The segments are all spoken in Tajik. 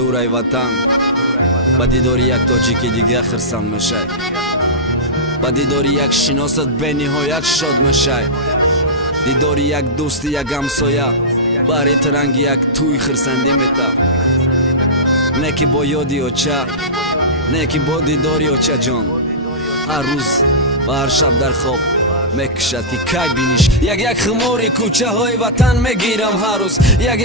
дурай ватан, ба дидори як тоҷики дига хирсанд мешай, ба дидори як шиносат бениҳоят шод мешай, дидори як дӯсти як ҳамсоя баҳри тиранги як тӯй хирсандӣ метав. Не ки бо ёди оча, не ки бо дидори очаҷон ҳар рӯз ва ҳар шаб дар хоб мекушад ки кай биниш. Як химори кӯчаҳои ватан мегирам ҳар рӯз,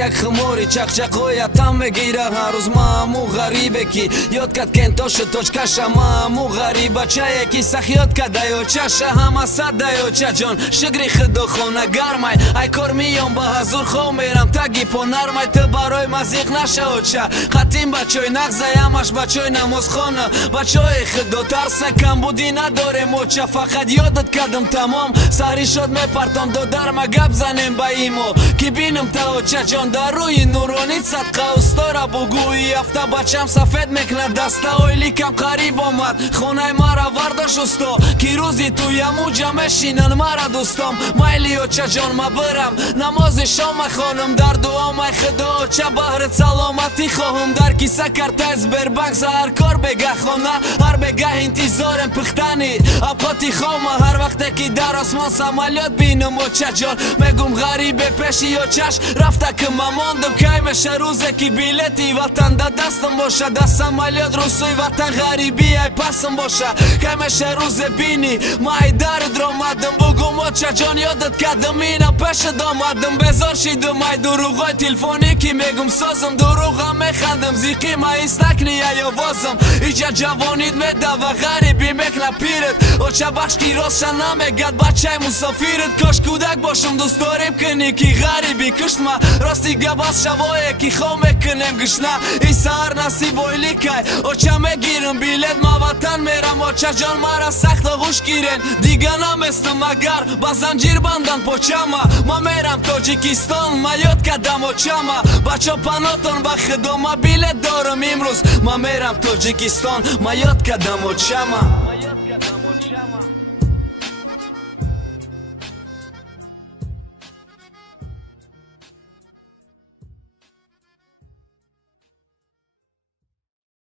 як химори чақчақҳои атам мегирам ҳар рӯз. ма ҳаму ғарибе ки ёд кад кентошу точкаша, ма ҳаму ғариб бачае ки сахёд када ёчаша, ҳама садда ёчаҷон шигри худохона гармай, ай кор миём ба ҳазур хов мерам таги по нармай, ту барои мазиқ наша оча хатим бачои нағзаямаш бачои намозхона, бачои худо тарса камбудӣ надорем оча, фақат ёдат кадам тамом саҳри шод мепартом додарма гап занем ба имо ки бинам та очаҷон дар рӯи нуронит садқа устора бугӯи афта бачам сафед мекунад даста ойликам қариб омад хонаи мара вардош усто ки рӯзи ту ямуҷа мешинан мара дӯстом майли очаҷон ма бирам намози шома хонам дар дуомай худо оча баҳрит саломатӣ хоҳам дар киса картаи сбербанк за ҳар кор бегаҳ хона ҳар бегаҳ интизорем пухтани апоти хома ҳар вақте ки дар осмон самолёт бинам очаҷон мегум ғарибе пеши очаш рафта ки ма мондам кай меша рӯзе ки билети ватан да дастам боша да самолёт рӯсӯи ватан ғарибӣ ай пасам боша кай меша рӯзе бини ма ай дард ромадам бугум очаҷон ёдат кадам инам пешат омадам безор шидам ай дуруғои телефонӣ ки мегум созам дуруғам механдам зиқӣ ма истакни ай овозам иҷа ҷавонит медава ғарибӣ мекна пират оча бахш ки ростша намегад бачаи мусофират кош кӯдак бошам дӯст дорем кунӣ ки ғарибӣ куштма рости гап аст шавое ки хов мекунем гушна и саҳар насиб ойликай оча мегирам билет ма ватан мерам очаҷон мара сахт оғӯш гирен дига наместам агар ба занҷир бандан почама ма мерам тоҷикистон ма ёд кадам очама бачо панотон ба худо ма билет дорам имрӯз ма мерам тоҷикистон ма ёд кадам очама.